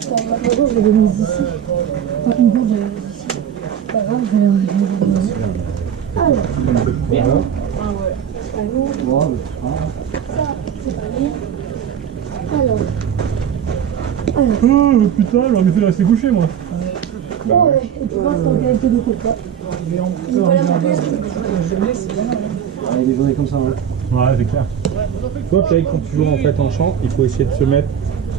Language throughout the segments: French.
je l'avais mise ici. Une fois, je l'avais mise ici. Pas grave, je l'ai remise. Alors. Merde. Ah ouais. C'est pas lourd. Ça, c'est pas lourd. Alors. Oh putain, j'aurais mieux fait de rester couché moi. Oh ouais, et tu vois, c'est en qualité de coca. Il va la remplir. Il y a des journées comme ça. Ouais, c'est clair. Toi, Pierre, quand tu joues en fait en champ, il faut essayer de se mettre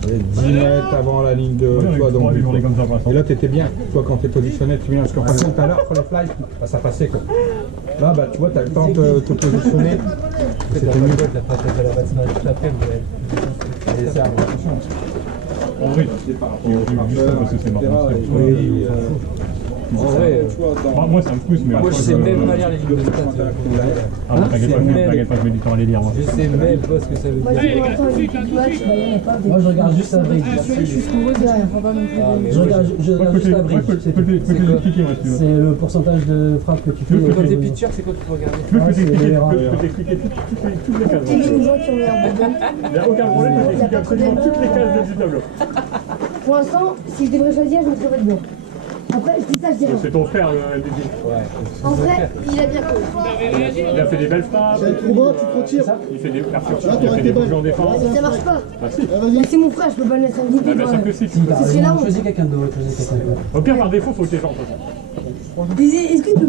10 mètres avant la ligne de. Tu vois, donc, comme ça, pour l'instant. et là, t'étais bien. Toi, quand t'es positionné, tu viens. Parce qu'en fin de compte, tout à l'heure, sur les flies, bah, ça passait quoi. Là, bah, tu vois, t'as le temps de te positionner. C'était mieux. T'as pas fait la batte juste après, mais. Et c'est attention. En vrai, C'est par rapport il au juste parce que c'est marrant. Oui, En vrai, Moi, ça me pousse, mais moi je après, sais même pas lire les lignes de stats. Ah, mais t'inquiète pas, je mets du temps à les lire moi. Je sais même pas ce que ça veut Moi, dire. j'ai pour l'instant une petite match, bah, il n'y en a pas. Moi je regarde juste la brique. Je suis scoureux de rien, faut pas non plus. Je regarde juste la brique. Je peux te l'expliquer moi si tu veux. C'est le pourcentage de frappe que tu fais. Quand t'es pitcher, c'est quoi que tu regardes? Je peux t'expliquer toutes les cases. C'est les gens qui ont l'air bon. Il n'y a aucun problème, je t'explique absolument toutes les cases du tableau. Pour l'instant, si je devrais choisir, je mettrais votre blanc. Après, je dis ça, je dis rien. C'est ton frère, Dédé. En vrai, il a bien fait. Il a fait des belles frappes. C'est trop bas, tu te retires. Il fait des percussions, Là, il a t'aurais fait des été bouges en balle. défense. Ça marche pas. Bah si. Ah, vas-y. Mais c'est mon frère, je peux pas le laisser un Bah, bien sûr que si. C'est là où. Choisis quelqu'un d'autre. Au pire, par défaut, faut que t'es gens. Est-ce qu'il peut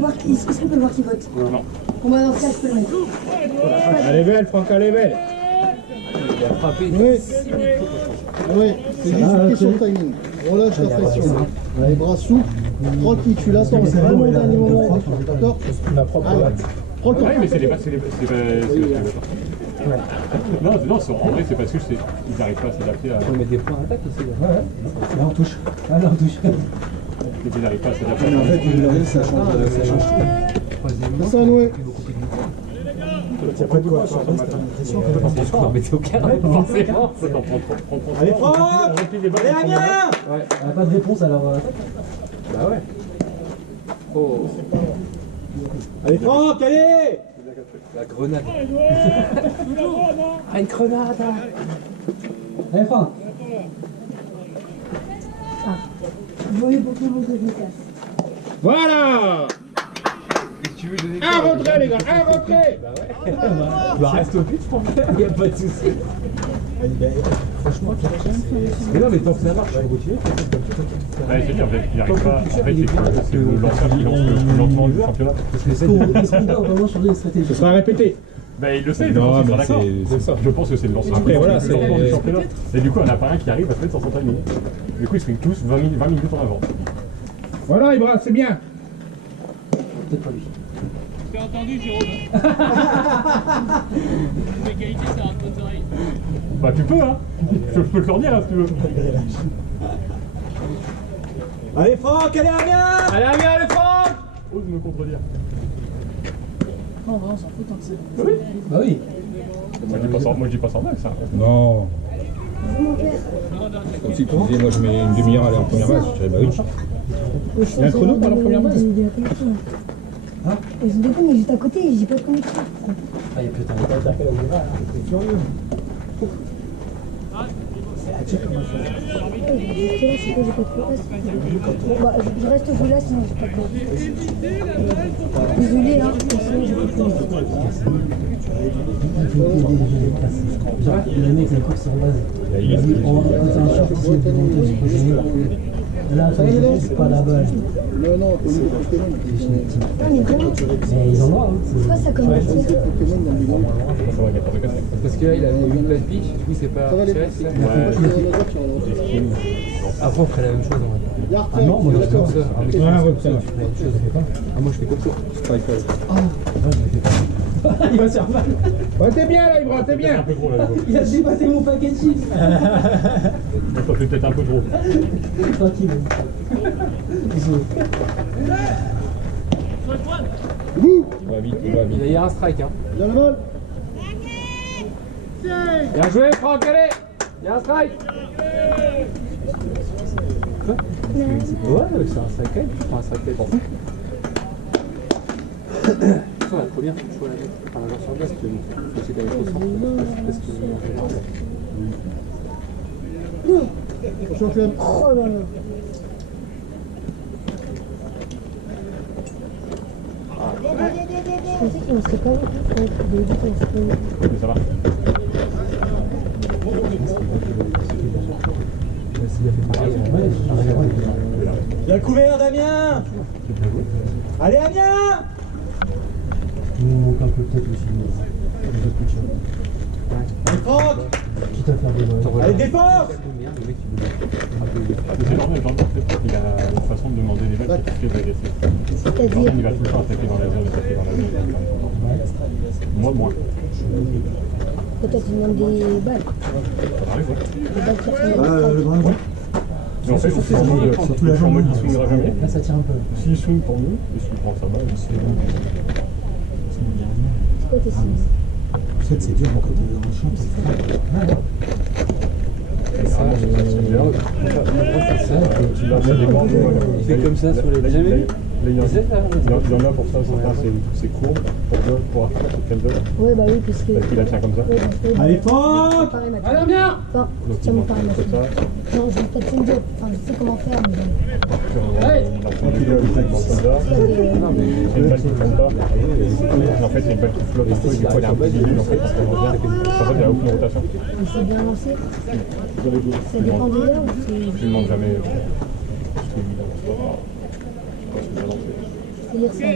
voir qui vote? Non. Bon, bah, dans ce cas, je peux le mettre. Elle est belle, Franck, elle est belle. Il a frappé. Oui, oui, c'est juste une question de timing. Relâche ta pression. Les bras souples, tranquille, tu l'attends vraiment au dernier moment. D'accord? Prends le temps. Ouais, mais c'est les battes, Non, en vrai, c'est parce que ils n'arrivent pas à s'adapter à. On met des points à attaque aussi. Là on touche. Là on touche. Ils n'arrivent pas à s'adapter à. En fait, ça change tout. Ça, Noé. Il n'y a pas de quoi. Non mais t'es au carré. Forcément, ça t'en prend trop. Allez, Franck! Allez, Amiens! Ouais. On n'a pas de réponse alors. Bah ouais. Oh. Allez, Franck, allez! La grenade. Ah, une grenade. Allez Franck. Je voulais pour tout le monde que je me casse. Voilà! Un retrait, les gars, un retrait! Bah reste au but, Franck. Il n'y a pas de souci. Franchement, mais non, mais tant que ça marche, je vais continuer. Ouais, c'est bien, en fait, il n'arrive pas. En fait, c'est le lanceur qui lance le plus lentement du championnat. Est-ce qu'on doit vraiment changer de stratégie? Ce sera répété. Ben, il le sait, Non, il mais sera d'accord. c'est ça. Je pense que c'est le lanceur Après, voilà, le plus lentement c'est- du championnat. Et du coup, on n'a pas un qui arrive à se mettre sur son timing. Du coup, ils se font tous 20 minutes en avant. Voilà, Ibra, c'est bien. Peut-être pas lui. T'as entendu, Jérôme? Mes qualités, ça rate bonnes oreilles. Bah, tu peux, hein. Je peux te leur dire, hein, si tu veux. Allez, Franck, allez, Amiens! Allez, allez, Franck! Ose me contredire. Non, on s'en fout tant que c'est. Bah oui. Bah oui. Moi, je dis pas sans mal, ça. Non. Comme si tu disais, moi je mets une demi-heure à aller en première base. Je dirais, bah oui. Il y a un chrono pour la première base? Hein? Ils ont déconné, mais juste à côté, j'ai pas de connexion. Ah, il y a peut-être un C'est quoi, j'ai pas de place. Bon, bah, je reste au jeu là, sinon j'ai pas de place. Désolé, hein, mais sinon j'ai pas de place. Le mec, la course en base. On va un short ici, c'est pas gêné. Là, c'est pas la balle. Non, non, au niveau Pokémon. Non, mais vraiment, Mais ils en ont, hein. c'est quoi ça comme matière? Pokémon dans le milieu. Ça va, il y a pas de casse. Parce que là, il avait 8 balles pitch, du coup, c'est pas. Ça va les tiré, passer. ça. Moi, je suis dans la droite, tu vas Des skins. Après, on ferait la même chose, en vrai. Il y a Ah non, moi, je fais comme ça. Ah, mais Ouais, ouais, ça. tu fais la même chose, je fais pas. Ah, moi, je fais comme ça. Il va se faire mal. Ouais, t'es bien là, Ibra, t'es Un bien. peu trop, là. Il a débatté mon paquet de chips. Ça fait peut-être un peu trop. Tranquille. On va vite, on va vite. Il y a un strike, hein. Il y a la balle. Bien joué, Franck, allez. Il y a un strike. Quoi? Ouais, c'est un strike quand même. Je prends un strike quand même. Ça va trop bien. Je vois la mettre. Enfin, la joueur sur glace, tu faut essayer d'aller au centre. Parce que. Attention Clem. Oh là là. Je pensais qu'il ne serait pas beaucoup. Mais ça va. Bien couvert, Damien. Allez, Damien. Il nous manque un peu peut-être aussi. Allez, Franck. Quitte à faire des vols. Allez, défense. C'est normal, genre, il a une façon de demander les balles qui est très agressive. C'est-à-dire, Il va tout le temps attaquer dans la zone, attaquer dans la zone. Moi, moins. quand toi tu demandes des balles, Ça arrive, ouais. des balles qui ressemblent Le bras. Mais en fait, on est en mode, en mode il swingera jamais. Là, ça tire un peu. S'il swing pour nous, et s'il prend sa balle, c'est C'est quoi tes signes? En fait, c'est dur quand t'es dans le champ, t'es ça dépend de moi. Il fait comme ça sur les. Jamais vu. Il y en a pour ça, c'est courbe, pour atteindre quelle zone. Ouais, bah oui, puisque. Parce qu'il la tient comme ça. Ouais, parce que. Allez, Franck. Allez, bien! Non, Donc tiens, il mon monte pareil, comme ça. non, je vais pas te finger. Enfin, je sais comment faire, mais. On apprend qu'il est comme ça. Il y a des. C'est une balle qui ne tombe pas. En fait, c'est une balle qui flotte un peu et du coup, elle est un peu difficile en fait parce qu'elle revient. En fait, il n'y a aucune rotation. Mais c'est bien lancé. Ça dépend de l'heure ou c'est. Je ne demande jamais. C'est-à-dire, ça va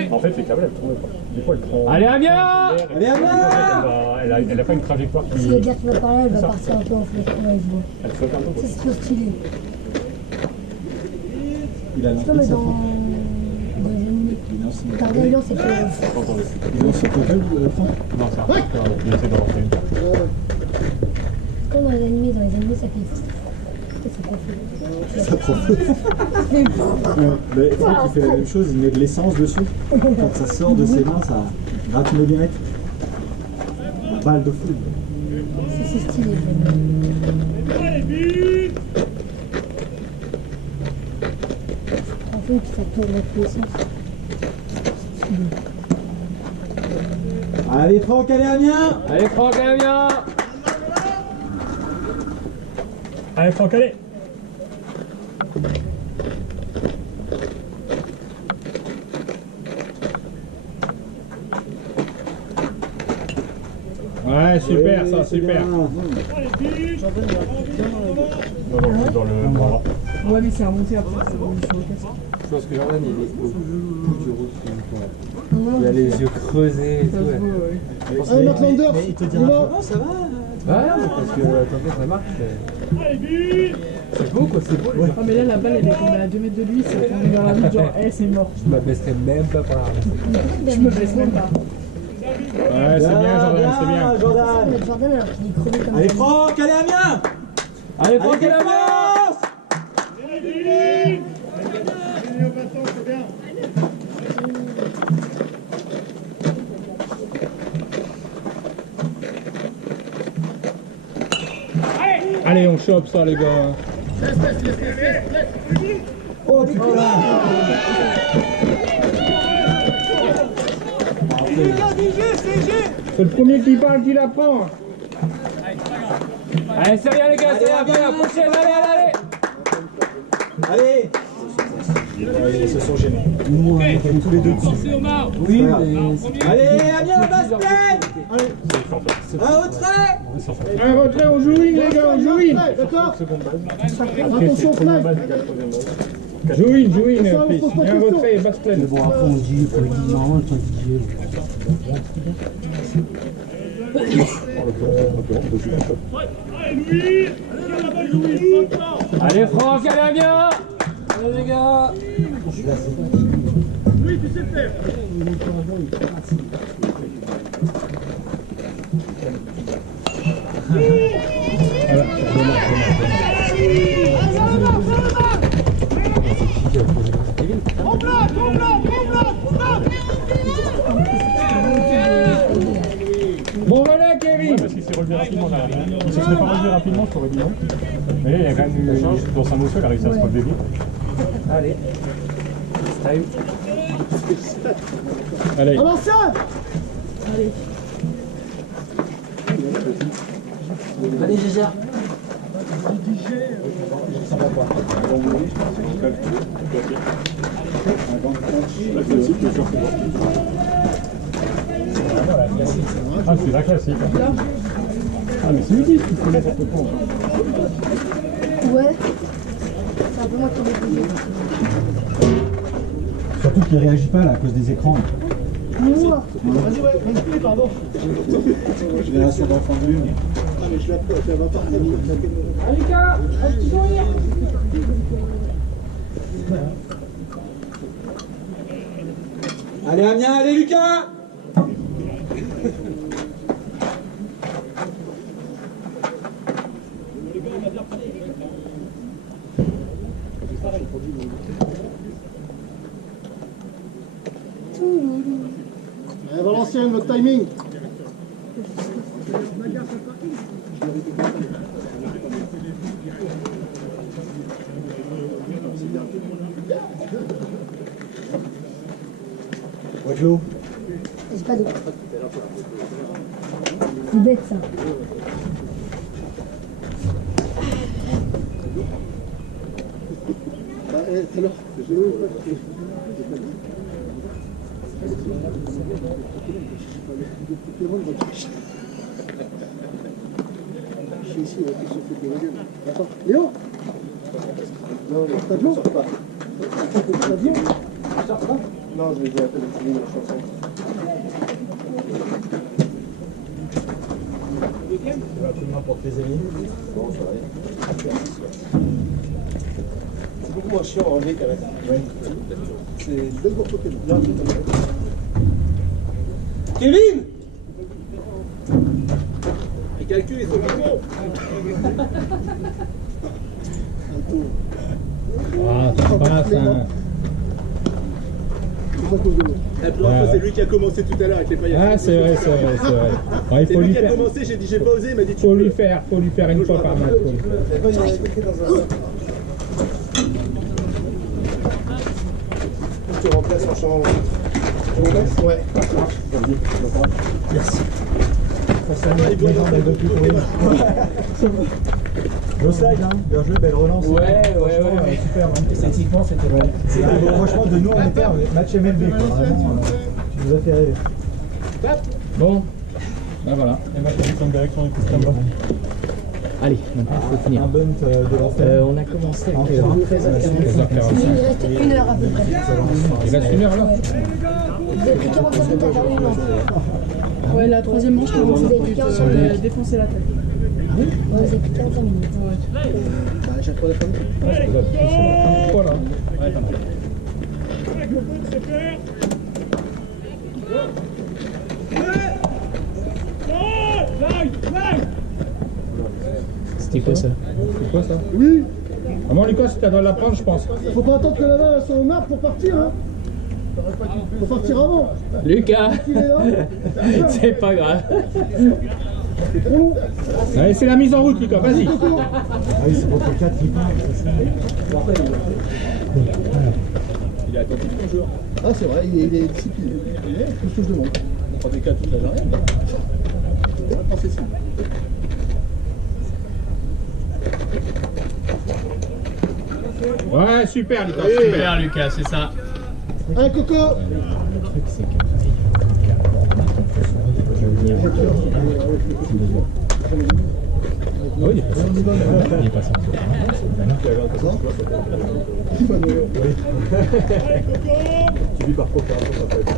être. En fait, les câbles, elles tournent pas. Des fois, elle prend. Allez, Amiens. Allez, elle n'a pas une trajectoire qui. Si la guerre qui va par là, elle va partir un peu en flèche. Ouais, je vois. Elle saute un peu. C'est trop stylé. Il a C'est comme dans les ennemis. T'as regardé, non, c'est pas. Il lance son appel, Franck. Non, c'est un peu. Il essaie d'en lancer une. Comme dans les animés, ça fait. C'est pas fait. Ça profite. Mais Franck, il fait la même chose, il met de l'essence dessus. Quand ça sort de ses mains, ça rate une allumette. La balle de foot. C'est stylé. En fait, ça tourne dans tous les sens. Allez, Franck, allez, Amiens. Allez, Franck, Amiens. Allez, Franck, allez! Ouais, super, ça, super. Non, dans le bras. Ouais, mais c'est remonté après, c'est bon, sur le casque. Je pense que Jordan, il est au bout du route. Il a les yeux creusés et Ça tout. se Ouais. voit, ouais. Allez, Martlander. Mais il te Il dira va. pas, ça va. Ouais, mais parce que, attendez, ça marche. C'est beau, quoi, c'est beau. Les Ah, mais là, la balle, elle est tombée à 2 mètres de lui, c'est tombé vers la vie, genre, c'est mort. Je m'abaisserais même pas pour la ramasser. Je me blesse même pas. Ouais, c'est bien, Jordan, c'est bien. C'est Jordan. mettre Jordan alors qu'il est crevé comme Allez, ça. Franck, allez, Amiens. Allez, Franck, Allez, allez, Amiens. Allez, on chope ça, les gars. Oh, putain. C'est le premier qui parle qui la prend. Allez, c'est rien, les gars, c'est rien, bien, prochaine, allez, allez. Allez. Ils se sont gênés. Nous, on est tous les deux dessus. Pensez Omar. Oui, mais. Allez, Amiens, basket. Un retrait. Un retrait, on joue in, les gars, on joue in. D'accord. Après, Attention, c'est première flag. balle jusqu'à la troisième balle. Joue in, fils. Ça, on Et pose pas de un questions. retrait et basse pleine. Mais bon, après, on dit, normalement, le temps de DJ. Allez, Franck, allez, Amiens. Allez, les gars. Bon, voilà, Kevin. Ouais, parce qu'il s'est relevé rapidement là. Il se serait pas relevé rapidement, je t'aurais dit non. Mais il y a quand même eu. Dans sa motion, il a réussi à se relever vite. Allez. Style. Allez. À l'ancienne. Allez, Gégère. Ah, c'est la classique. Ah, mais c'est utile, tu fais n'importe quoi. Ouais. C'est un peu moi qui l'ai posé. Surtout qu'il réagit pas là à cause des écrans. Moi. Vas-y, ouais, vas-y, pardon. Génération d'enfants de lune. Ah, mais je la va pas. Allez Amiens, allez Lucas. Allez, Valenciennes, votre timing. Wajlo. C'est pas d'eau. C'est bête ça. Bah, tout à l'heure, j'ai eu je suis ici, qui se fait de la gueule. Attends, Léo. Non, t'as de l'eau? T'as de l'eau? Non, je vais dire la chanson. Pour tes amis. Bon, ça va. C'est beaucoup moins chiant en vrai quand même. Oui. C'est une belle porte-côté. Kevin. Les calculs, ils sont bons. Ah, c'est pas ça. La première fois, c'est lui qui a commencé tout à l'heure avec les paillages. Ah, c'est vrai, c'est vrai, c'est vrai. Ouais, il C'est faut lui lui qui a faire. commencé, j'ai dit j'ai pas osé, il m'a dit tu Faut peux. lui faire une fois par match. faut lui faire. Je te remplace en changeant. Tu me remplaces? Ouais. Merci. L'offside, hein, bien joué, belle relance. Ouais. Super, hein. Esthétiquement, c'était bon. Franchement, de nous, on était match MLB, quoi. Vraiment, tu nous as fait rêver. Bon, ben voilà. Et ma position de direction est tout bas. Allez, maintenant il faut finir. Un bunt de l'enfer. On a commencé à Enfer. 13h45. Il reste 1 heure à peu près. Il reste 1 heure là. Vous avez pris 45 minutes à faire une manche. Ouais, la troisième manche, 45 Vous avez minutes. pris 45 minutes. Défoncer l'attaque. Ouais, vous avez pris 45 minutes. Bah, j'ai pas la famille. Voilà. C'était quoi ça? C'est quoi ça? Oui. Ah bon, Lucas, tu dois la prendre, je pense. Faut pas attendre que la main soit au marque pour partir, hein. Faut partir avant. Lucas! Il est là. C'est pas grave. C'est trop long. Allez, c'est la mise en route, Lucas, vas-y. Ah oui, c'est pour que 4 qui partent, c'est ça. Il est attentif ton joueur. Ah, c'est vrai, il est discipliné. Tout ce que je demande. On prend des cas toute la journée. Ah, c'est ça. Ouais, super, Lucas. Super, Lucas, c'est ça. Allez, Coco. Oui, il est passé. Tu vis par coopération, ça peut être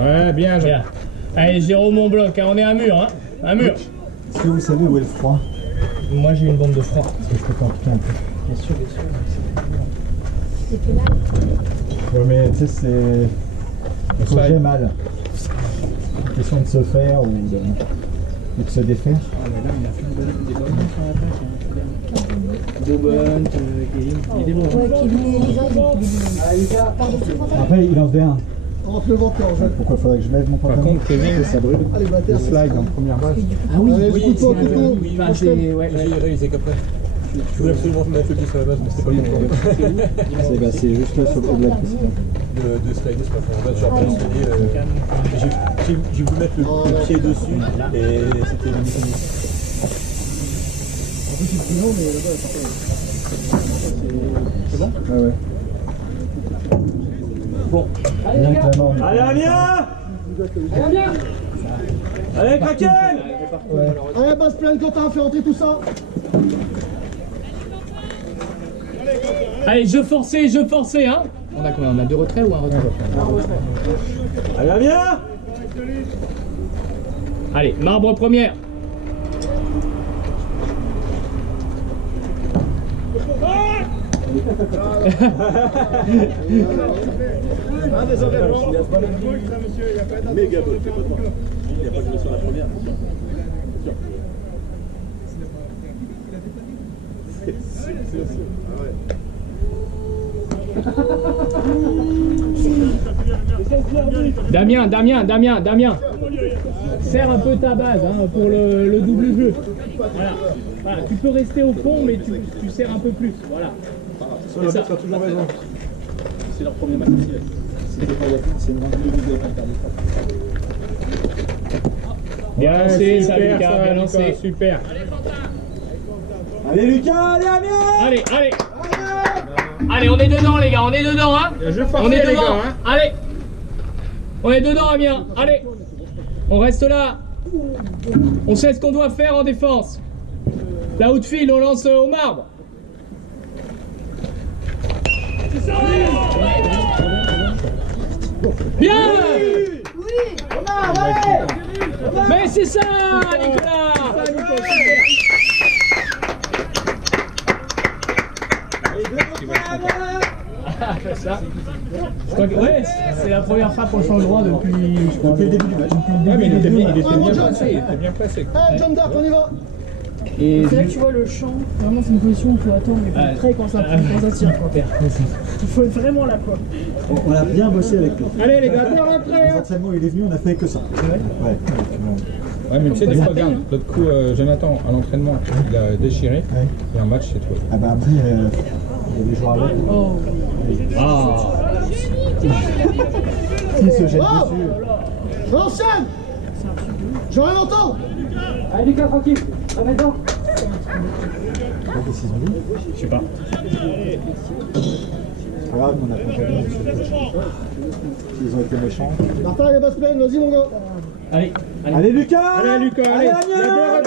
Ouais, bien, Jean. Bien. Allez, Jérôme, mon bloc, hein, on est un mur, hein. Un mur. Est-ce que vous savez où est le froid? Moi, j'ai une bombe de froid. Parce que je peux t'en piquer un peu. Bien sûr, bien sûr. C'est pénal. Ouais, mais tu sais, c'est. Il faut que j'ai mal. Une question de se faire ou de se défaire. Ah, mais là, il a fait une bonne des bonnes sur l'attaque. Dobunt, Kevin, il est bon. Ouais, Kevin et les gens, ils ont plus de par-dessus, François. Après, il en faisait un. Rentre le ventre, Jean. Pourquoi faudrait que je lève mon Par pantalon? contre, Kevin, Ça brûle. Allez, bâtard. Le slide en première base. Ah oui, Allez, je coupe pas, Coco. Enfin, c'est... Ouais, J'ai réalisé qu'après, je voulais absolument mettre le pied sur la base, mais c'était pas le bon moment. C'est juste là sur le au-delà de tout ça. De slider sur la première base, j'ai appris à enseigner. J'ai voulu mettre le pied dessus et c'était limite. petit client, mais là-bas, c'est bon? Ah ouais. Bon. Allez, Amiens! Allez, Kraken! Allez, basse pleine, Quentin, fais rentrer tout ça. Allez, je forçais, hein. On a combien? On a 2 retraits ou un retrait? Allez, Amiens! Allez, Marbre première. Damien. Serre un peu ta base hein, pour le double jeu. Voilà, tu peux rester au fond, mais tu serres un peu plus. Voilà. C'est ça. C'est leur premier match aussi. C'est une grande vidéo. Bien lancé, ça, Lucas, bien lancé. Super. Allez, Lucas! Allez, Amiens! Allez, on est dedans, les gars, on est dedans, hein. On est dedans, hein. allez. On est dedans, Amiens, allez. On reste là. On sait ce qu'on doit faire en défense. La outfield, on lance au Marbre. Bien. Mais c'est ça, Nicolas. Ça. Je crois que, ouais, c'est la première fois qu'on change droit depuis Depuis le début du match. Ouais, mais il était bien John. placé. Allez, John Dark, on y va. Et C'est là que tu vois le champ. Vraiment, c'est une position où il faut attendre, mais il faut être prêt quand ça tire. Quoi. Il faut être vraiment là, quoi. On a bien bossé avec lui. Allez les gars, on rentre. Les entraînements, il est venu, on a fait que ça. Ouais. Ouais, mais tu sais, des fois, regarde, l'autre coup, Jonathan, à l'entraînement, il a déchiré, et un match, c'est toi. Ah bah après, il y a des joueurs avec. Oh. Qui se jette Oh dessus. J'enchaîne. Je rien entendre. Allez, Lucas, tranquille. À maintenant. Qu'est-ce qu'ils ont dit? je sais pas. C'est pas grave, on a pas gagné. Ils ont été méchants. Martin, il y a basse pleine, vas-y, mon gars. Allez. Allez, Lucas! Allez, Lucas, allez. Amiens!